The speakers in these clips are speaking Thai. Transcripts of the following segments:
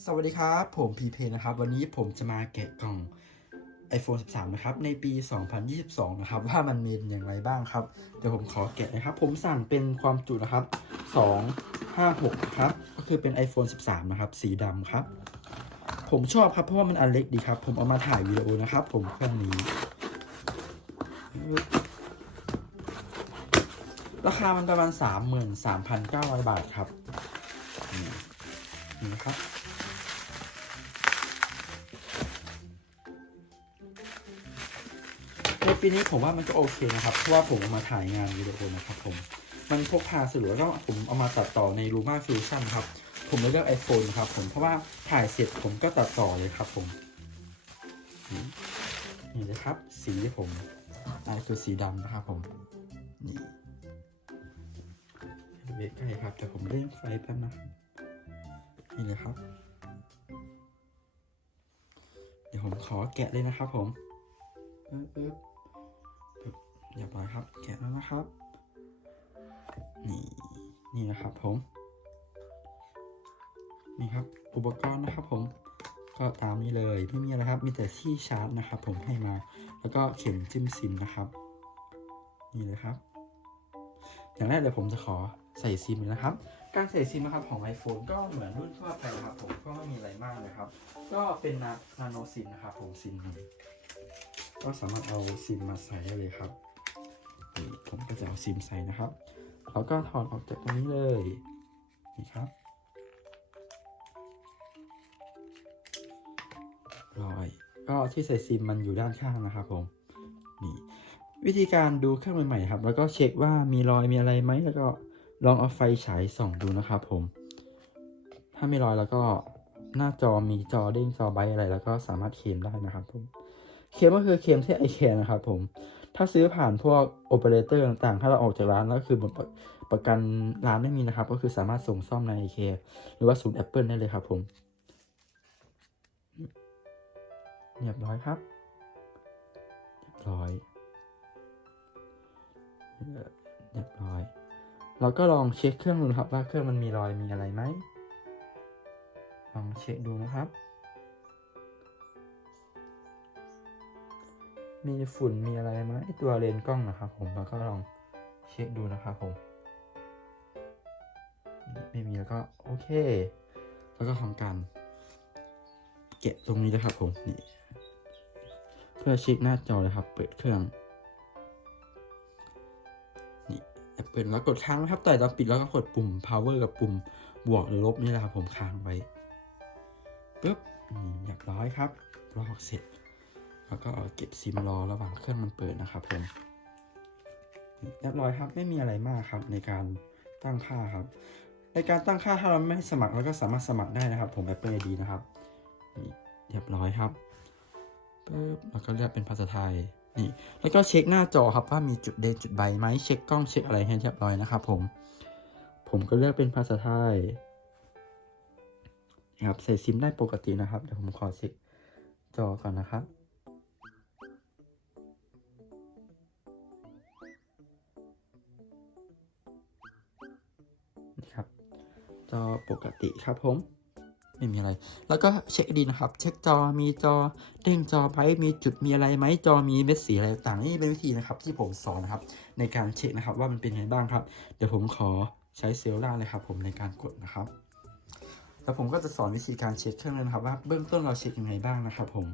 สวัสดีครับ ผมพีเพนะครับ วันนี้ผมจะมาแกะกล่อง iPhone 13 นะครับ ในปี 2022 นะครับ ว่ามันมีอย่างไรบ้างครับ เดี๋ยวผมขอแกะนะครับ ผมสั่งเป็นความจุนะครับ 256 ครับ ก็คือเป็น iPhone 13 นะครับ สีดำครับ ผมชอบครับ เพราะว่ามันอันเล็กดีครับ ผมเอามาถ่ายวิดีโอนะครับ ผมเครื่องนี้ ราคามันประมาณ 33,900 บาทครับนี่นะครับ ในปีนี้ผมว่ามันก็โอเคนะครับ เพราะว่าผมเอามาถ่ายงานวิดีโอนะครับผม มันพกพาสะดวกแล้วก็ผมเอามาตัดต่อใน Luma Fusion ครับ ผมเลยเลือก iPhone นครับผม เพราะว่าถ่ายเสร็จผมก็ตัดต่อเลยครับผม นี่เลยครับ สีที่ผมอันคือสีดำนะครับผม นี่เวทใกล้ครับ แต่ผมเร่งไฟแป๊บนะครับนี่เลยครับ เดี๋ยวผมขอแกะเลยนะครับผม ปึ๊บ เรียบร้อยครับ แกะแล้วนะครับ นี่นี่นะครับผม นี่ครับอุปกรณ์นะครับผมก็ตามนี้เลยไม่มีอะไรครับ มีแต่ที่ชาร์จนะครับ ผมให้มา แล้วก็เข็มจิ้มซิมนะครับ นี่เลยครับ อย่างแรกเดี๋ยวผมจะขอใส่ซิมเลยนะครับ การใส่ซิมนะครับของ iPhone ก็เหมือนรุ่นทั่วไปนะครับ ผมก็ไม่มีอะไรมากนะครับ ก็เป็นนานาโนซิมนะครับ ผมซิมก็สามารถเอาซิมมาใส่ได้เลยครับ นี่ผมก็จะเอาซิมใส่นะครับ แล้วก็ถอดออกจากตรงนี้เลย นี่ครับรอย ก็ที่ใส่ซิมมันอยู่ด้านข้างนะครับผม นี่ วิธีการดูเครื่องใหม่ๆครับ แล้วก็เช็คว่ามีรอยมีอะไรไหม แล้วก็ลองเอาไฟฉายส่องดูนะครับผม ถ้ามีรอยแล้วก็หน้าจอมีจอเด้งจอไบอะไร แล้วก็สามารถเคลมได้นะครับผม เคลมก็คือเคลมที่ไอแคนนะครับผม ถ้าซื้อผ่านพวกโอเปอเรเตอร์ต่างๆ ถ้าเราออกจากร้านแล้วคือประประกันร้านไม่มีนะครับ ก็คือสามารถส่งซ่อมในไอเคหรือว่าศูนย์ Apple ได้เลยครับผมเรียบร้อยครับเรียบร้อยเรียบร้อย เราก็ลองเช็คเครื่องดูครับว่าเครื่องมันมีรอยมีอะไรไหมลองเช็คดูนะครับ มีฝุ่นมีอะไรไหมตัวเลนส์กล้องนะครับผมแล้วก็ลองเช็คดูนะครับผม ไม่มีแล้วก็โอเค แล้วก็ทำการแกะตรงนี้นะครับผมนี่เพื่อเช็คหน้าจอเลยครับ เปิดเครื่องนี่เปิลแล้วกดค้างนะครับ แต่ตอนปิดแล้วก็กดปุ่ม power กับปุ่มบวกหรือลบนี่แหละครับผมค้างไว้ปึ๊บนี่เรียบร้อยครับลอกเสร็จ แล้วก็เอาเก็บซิมรอระหว่างเครื่องมันเปิดนะครับผมเรียบร้อยครับไม่มีอะไรมากครับในการตั้งค่าครับ ในการตั้งค่าถ้าเราไม่สมัครเราก็สามารถสมัครได้นะครับ ผม Apple ID นะครับเรียบร้อยครับปึ๊บแล้วก็เลือกเป็นภาษาไทยนี่แล้วก็เช็คหน้าจอครับว่ามีจุดเด่นจุดใบไหมเช็คกล้องเช็คอะไรให้เรียบร้อยนะครับผมผมก็เลือกเป็นภาษาไทยนะครับใส่ซิมได้ปกตินะครับเดี๋ยวผมขอเช็คจอก่อนนะครับ จอปกติครับผม ไม่มีอะไร แล้วก็เช็คดีนะครับ เช็คจอมีจอเด้งจอไบมีจุดมีอะไรไหมจอมีเม็ดสีอะไรต่างนี่เป็นวิธีนะครับที่ผมสอนนะครับ ในการเช็คนะครับว่ามันเป็นไงบ้างครับ เดี๋ยวผมขอใช้เซลล่าเลยครับผมในการกดนะครับ แล้วผมก็จะสอนวิธีการเช็คเครื่องนะครับ ว่าเบื้องต้นเราเช็คยังไงบ้างนะครับผม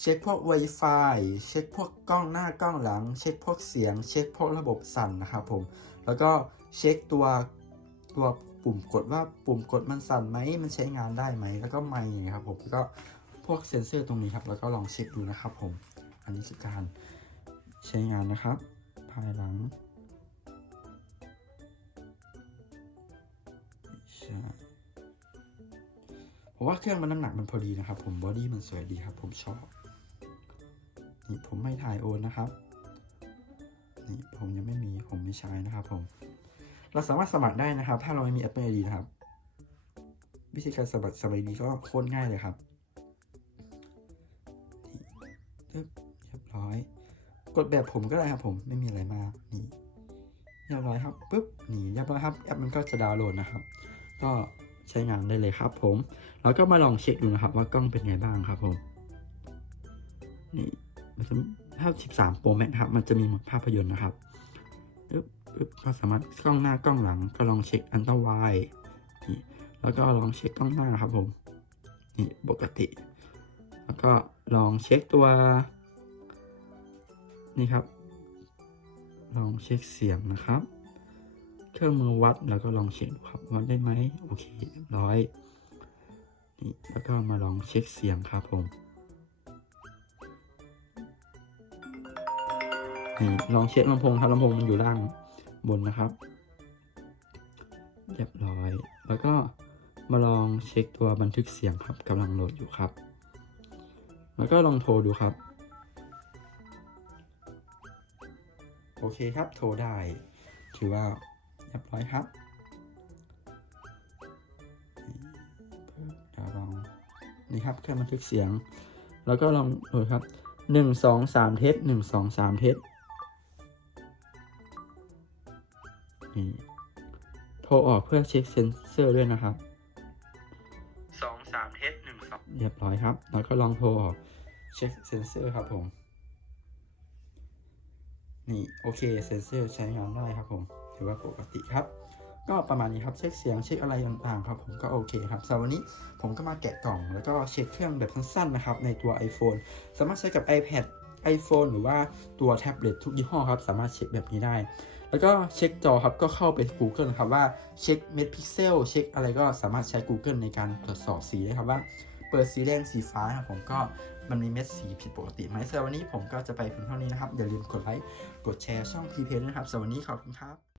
เช็คพวก Wi-Fi เช็คพวกกล้องหน้ากล้องหลัง เช็คพวกเสียง เช็คพวกระบบสั่นนะครับผม แล้วก็เช็คตัว ตัวปุ่มกดว่าปุ่มกดมันสั่นไหมมันใช้งานได้ไหมแล้วก็ไมค์ครับผมแล้วก็พวกเซ็นเซอร์ตรงนี้ครับ แล้วก็ลองเช็คดูนะครับผม อันนี้คือการใช้งานนะครับ ภายหลังใช่ผมว่าเครื่องมันน้ำหนักมันพอดีนะครับ ผมบอดี้มันสวยดีครับ ผมชอบนี่ผมไม่ถ่ายโอนนะครับนี่ผมยังไม่มีผมไม่ใช้นะครับผม เราสามารถสมัครได้นะครับ ถ้าเราไม่มี Apple ID นะครับ วิธีการสมัครสมัยนี้ก็โคตรง่ายเลยครับเรียบร้อย กดแบบผมก็ได้ครับผมไม่มีอะไรมากนี่เรียบร้อยครับปึ๊บนี่เรียบร้อยครับแอปมันก็จะดาวน์โหลดนะครับ ก็ใช้งานได้เลยครับ ผม แล้วก็มาลองเช็คดูนะครับ ว่ากล้องเป็นไงบ้างครับผมนี่มันจะถ้า13 Pro Max ครับ มันจะมีหมดภาพยนตร์นะครับอึ๊บอึ๊บ ก็สามารถกล้องหน้ากล้องหลังก็ลองเช็คอันตรวายนี่แล้วก็ลองเช็คกล้องหน้าครับผมนี่ปกติ แล้วก็ลองเช็คตัวนี่ครับ ลองเช็คเสียงนะครับ เครื่องมือวัดแล้วก็ลองเช็คครับวัดได้ไหมโอเคเรียบร้อยนี่แล้วก็มาลองเช็คเสียงครับผมนี่ลองเช็คลำโพงครับลำโพงมันอยู่ล่าง บนนะครับ เรียบร้อย แล้วก็มาลองเช็คตัวบันทึกเสียงครับกำลังโหลดอยู่ครับ แล้วก็ลองโทรดูครับ โอเคครับโทรได้ ถือว่าเรียบร้อยครับเดี๋ยวลองนี่ครับเครื่องบันทึกเสียง แล้วก็ลองโหลดครับหนึ่งสองสามเทสหนึ่งสองสามเทส นี่โทรออกเพื่อเช็คเซนเซอร์ด้วยนะครับสองสามเทสหนึ่งสองเรียบร้อยครับ แล้วก็ลองโทรออกเช็คเซนเซอร์ครับผม นี่โอเคเซนเซอร์ใช้งานได้ครับผม ถือว่าปกติครับ ก็ประมาณนี้ครับเช็คเสียงเช็คอะไรต่างๆครับผมก็โอเคครับสำหรับวันนี้ผมก็มาแกะกล่อง แล้วก็เช็คเครื่องแบบสั้นๆนะครับในตัว iPhone สามารถใช้กับ iPad iPhone หรือว่าตัวแท็บเล็ตทุกยี่ห้อครับ สามารถเช็คแบบนี้ได้ แล้วก็เช็คจอครับก็เข้าไป Google นะครับว่าเช็คเม็ดพิกเซลเช็คอะไรก็สามารถใช้ Google ในการตรวจสอบสีได้ครับว่าเปิดสีแดงสีฟ้าครับผมก็มันมีเม็ดสีผิดปกติไหมสำหรับวันนี้ผมก็จะไปเพียงเท่านี้นะครับอย่าลืมกดไลค์กดแชร์ช่อง p p ด้วยนะครับสำหรับวันนี้ขอบคุณครับ